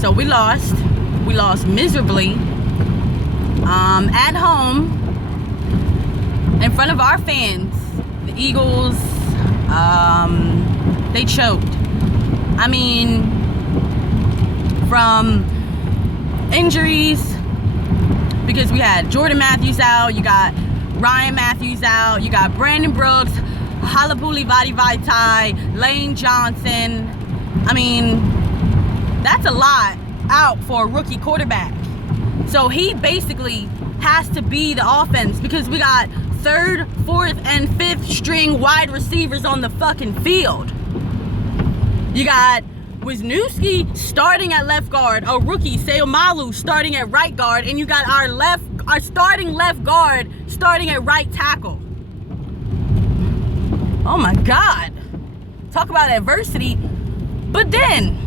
So we lost. We lost miserably. At home, in front of our fans. The Eagles, they choked. I mean, from injuries, because we had Jordan Matthews out, you got Ryan Matthews out, you got Brandon Brooks, Halapuli Vadi Vaitai, Lane Johnson. I mean, that's a lot out for a rookie quarterback. So he basically has to be the offense because we got third, fourth, and fifth string wide receivers on the fucking field. You got Wisniewski starting at left guard, a rookie, Seomalu, starting at right guard, and you got our starting left guard starting at right tackle. Oh my God. Talk about adversity. But then,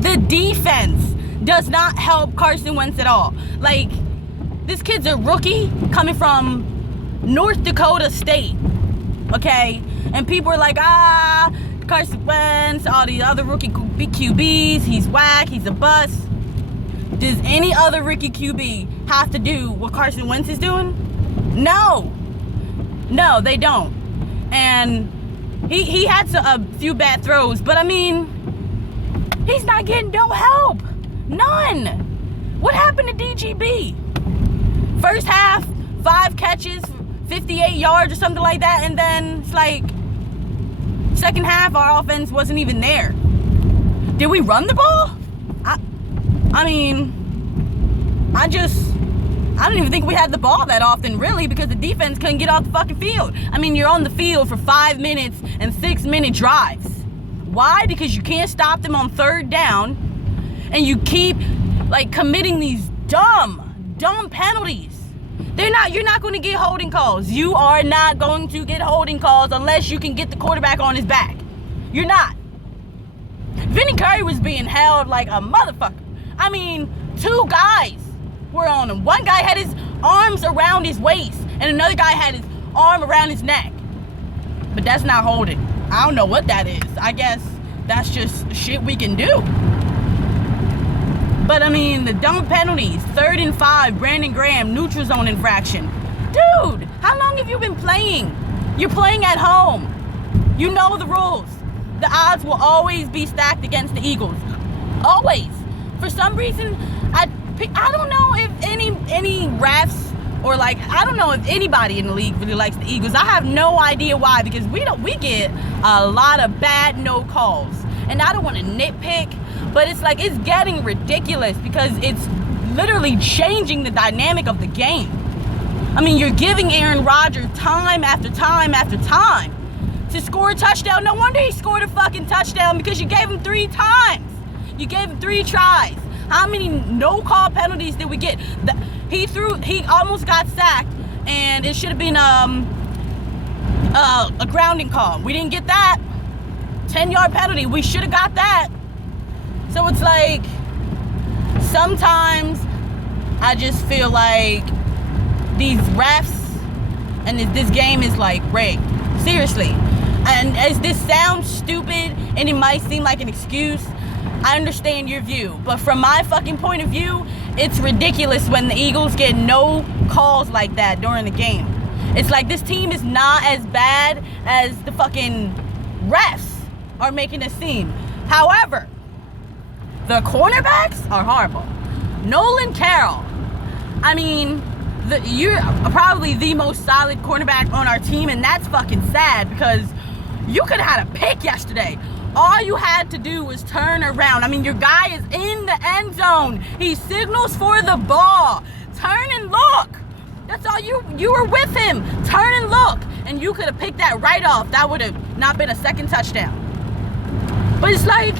the defense does not help Carson Wentz at all. Like, this kid's a rookie coming from North Dakota State, okay? And people are like, Carson Wentz, all these other rookie QBs, he's whack, he's a bust. Does any other rookie QB have to do what Carson Wentz is doing? No, they don't. And he had a few bad throws, but I mean, he's not getting no help. None. What happened to DGB? First half, 5 catches, 58 yards or something like that, and then it's like second half our offense wasn't even there. Did we run the ball? I mean, I don't even think we had the ball that often, really, because the defense couldn't get off the fucking field. I mean, you're on the field for 5 minutes and 6-minute drives. Why? Because you can't stop them on third down, and you keep, like, committing these dumb penalties. You're not going to get holding calls. You are not going to get holding calls unless you can get the quarterback on his back. You're not. Vinny Curry was being held like a motherfucker. I mean, 2 guys were on him. One guy had his arms around his waist, and another guy had his arm around his neck. But that's not holding. I don't know what that is. I guess that's just shit we can do. But I mean, the dumb penalties, 3rd and 5, Brandon Graham, neutral zone infraction. Dude, how long have you been playing? You're playing at home. You know the rules. The odds will always be stacked against the Eagles. Always. For some reason, I don't know if any refs or, like, I don't know if anybody in the league really likes the Eagles. I have no idea why, because we get a lot of bad no calls. And I don't want to nitpick, but it's like, it's getting ridiculous because it's literally changing the dynamic of the game. I mean, you're giving Aaron Rodgers time after time after time to score a touchdown. No wonder he scored a fucking touchdown, because you gave him 3 times. You gave him 3 tries. How many no-call penalties did we get? He almost got sacked, and it should have been a grounding call. We didn't get that. 10-yard penalty. We should have got that. So it's like, sometimes I just feel like these refs and this game is like rigged. Seriously. And as this sounds stupid and it might seem like an excuse, I understand your view. But from my fucking point of view, it's ridiculous when the Eagles get no calls like that during the game. It's like, this team is not as bad as the fucking refs are making it seem. However, the cornerbacks are horrible. Nolan Carroll, I mean, you're probably the most solid cornerback on our team, and that's fucking sad, because you could have had a pick yesterday. All you had to do was turn around. I mean, your guy is in the end zone. He signals for the ball. Turn and look. That's all you were with him. Turn and look. And you could have picked that right off. That would have not been a second touchdown. But it's like,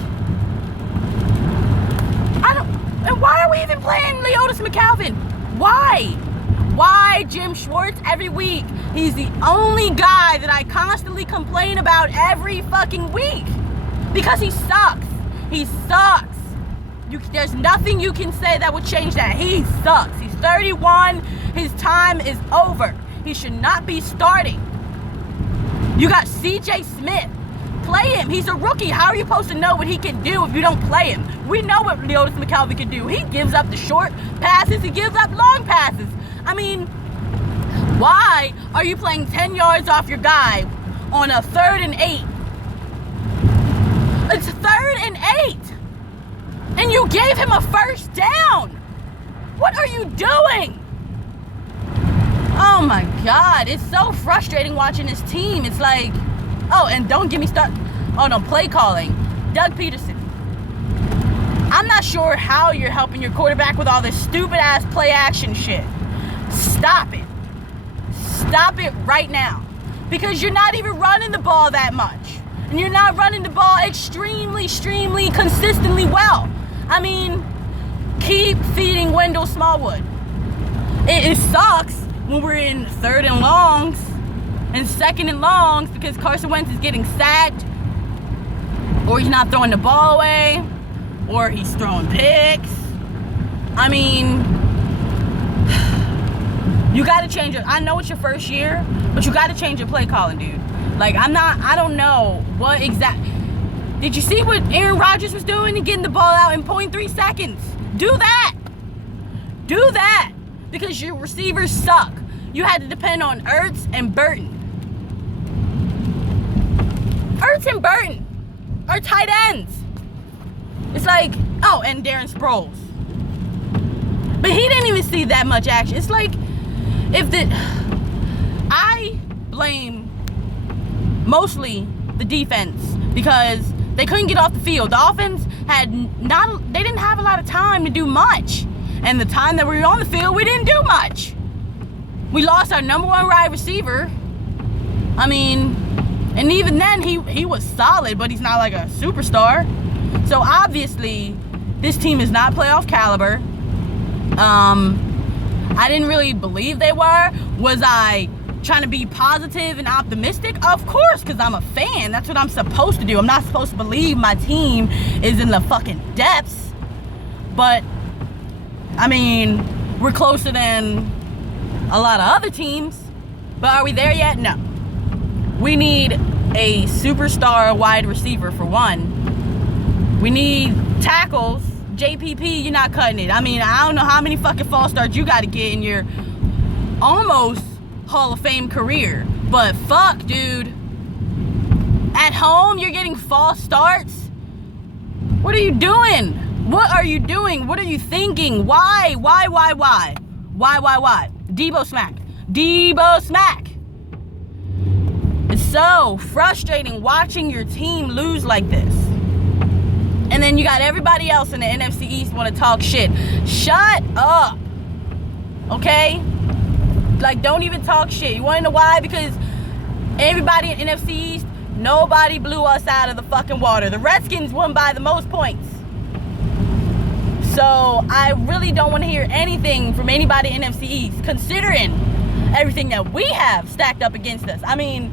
and why are we even playing Leotis McCalvin? Why Jim Schwartz every week? He's the only guy that I constantly complain about every fucking week. Because he sucks. He sucks. There's nothing you can say that would change that. He sucks. He's 31. His time is over. He should not be starting. You got CJ Smith play him. He's a rookie. How are you supposed to know what he can do if you don't play him? We know what Leodis McKelvin can do. He gives up the short passes. He gives up long passes. I mean, why are you playing 10 yards off your guy on a 3rd and 8? It's 3rd and 8. And you gave him a first down. What are you doing? Oh my God, it's so frustrating watching this team. It's like, oh, and don't get me started. Oh no, play calling. Doug Peterson. I'm not sure how you're helping your quarterback with all this stupid ass play action shit. Stop it. Stop it right now. Because you're not even running the ball that much. And you're not running the ball extremely consistently well. I mean, keep feeding Wendell Smallwood. It sucks when we're in 3rd and longs and 2nd and longs because Carson Wentz is getting sacked, or he's not throwing the ball away, or he's throwing picks. I mean, you got to change it. I know it's your first year, but you got to change your play calling, dude. Like, I don't know what did you see what Aaron Rodgers was doing and getting the ball out in 0.3 seconds? Do that. Do that. Because your receivers suck. You had to depend on Ertz and Burton. Ertz and Burton are tight ends. It's like, oh, and Darren Sproles. But he didn't even see that much action. It's like, I blame mostly the defense because they couldn't get off the field. The offense they didn't have a lot of time to do much. And the time that we were on the field, we didn't do much. We lost our number 1 wide receiver. I mean, and even then, he was solid, but he's not like a superstar. So obviously, this team is not playoff caliber. I didn't really believe they were. Was I trying to be positive and optimistic? Of course, because I'm a fan. That's what I'm supposed to do. I'm not supposed to believe my team is in the fucking depths. But I mean, we're closer than a lot of other teams, but are we there yet? No. We need a superstar wide receiver for one. We need tackles. JPP, you're not cutting it. I mean, I don't know how many fucking false starts you got to get in your almost Hall of Fame career, but fuck, dude. At home, you're getting false starts? What are you doing? What are you doing? What are you thinking? Why? Why? Debo smack. It's so frustrating watching your team lose like this. And then you got everybody else in the NFC East want to talk shit. Shut up. Okay? Like, don't even talk shit. You want to know why? Because everybody in NFC East, nobody blew us out of the fucking water. The Redskins won by the most points. So I really don't want to hear anything from anybody in NFC East, considering everything that we have stacked up against us. I mean,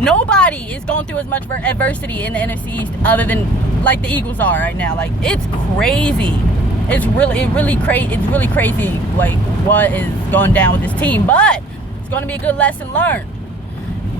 nobody is going through as much adversity in the NFC East other than like the Eagles are right now. Like, it's crazy. It's really crazy. Like, what is going down with this team? But it's going to be a good lesson learned.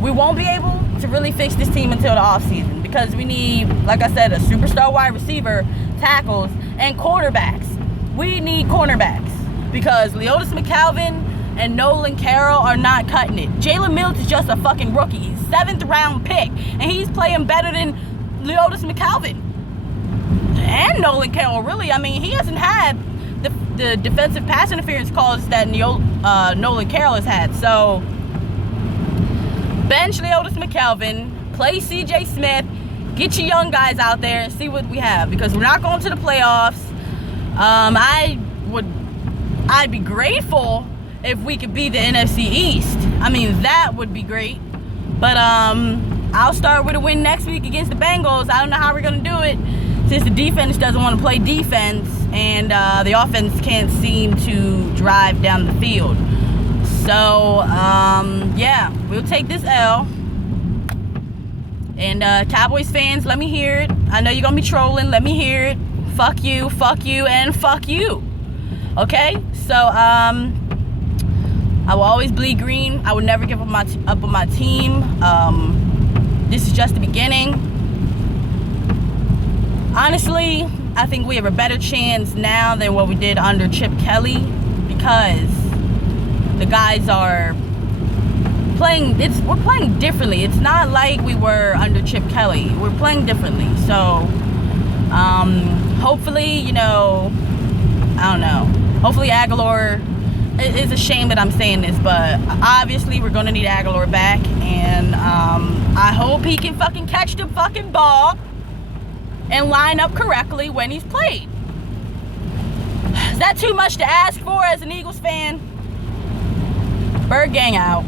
We won't be able to really fix this team until the offseason because we need, like I said, a superstar wide receiver, tackles, and quarterbacks. We need cornerbacks because Leodis McKelvin and Nolan Carroll are not cutting it. Jalen Mills is just a fucking rookie. He's 7th round pick, and he's playing better than Leodis McKelvin and Nolan Carroll. Really, I mean, he hasn't had the defensive pass interference calls that Nolan Carroll has had. So bench Leodis McKelvin, play C.J. Smith, get your young guys out there and see what we have because we're not going to the playoffs. I'd be grateful if we could be the NFC East. I mean, that would be great. But I'll start with a win next week against the Bengals. I don't know how we're going to do it since the defense doesn't want to play defense and the offense can't seem to drive down the field. So, yeah, we'll take this L. And Cowboys fans, let me hear it. I know you're going to be trolling. Let me hear it. Fuck you, and fuck you. Okay? So, I will always bleed green. I will never give up on my team. This is just the beginning. Honestly, I think we have a better chance now than what we did under Chip Kelly, because the guys are playing, we're playing differently. It's not like we were under Chip Kelly. We're playing differently. So hopefully, you know, I don't know, hopefully Aguilar, it's a shame that I'm saying this, but obviously we're gonna need Aguilar back, and I hope he can fucking catch the fucking ball and line up correctly when he's played. Is that too much to ask for as an Eagles fan? Bird Gang out.